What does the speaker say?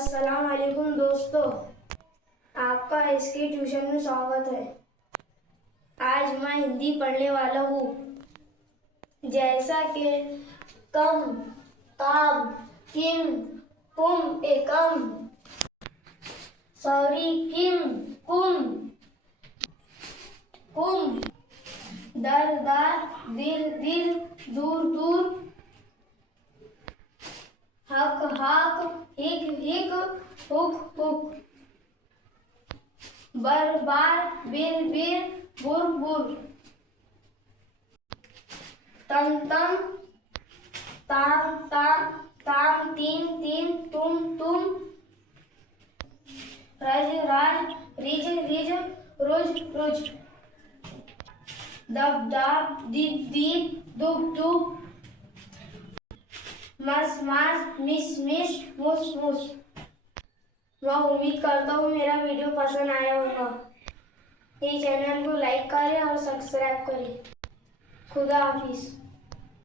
अस्सलाम वालेकुम दोस्तों, आपका इसके ट्यूशन में स्वागत है। आज मैं हिंदी पढ़ने वाला हूँ। जैसा कि कम, काम, किम, कुम, एकम, सॉरी, किम, कुम, कुम, दर, दार, दिल, दिल, दूर, दूर, हक, हाक, हिक, हिक, हुक, हुक, बर, बार, बिर, बिर, बुर, बुर, तम, तम, ताम, ताम, ताम, तीन, तीन, तुम, तुम, रज, राज, रिज, रिज, रुज, रुज, दब, दाब, दीप, दीप, दुब, दुब, मस, मास, मिस, मिस, मुस, मुस। मैं उम्मीद करता हूँ मेरा वीडियो पसंद आया होगा। ये चैनल को लाइक करें और सब्सक्राइब करें। खुदा हाफिज।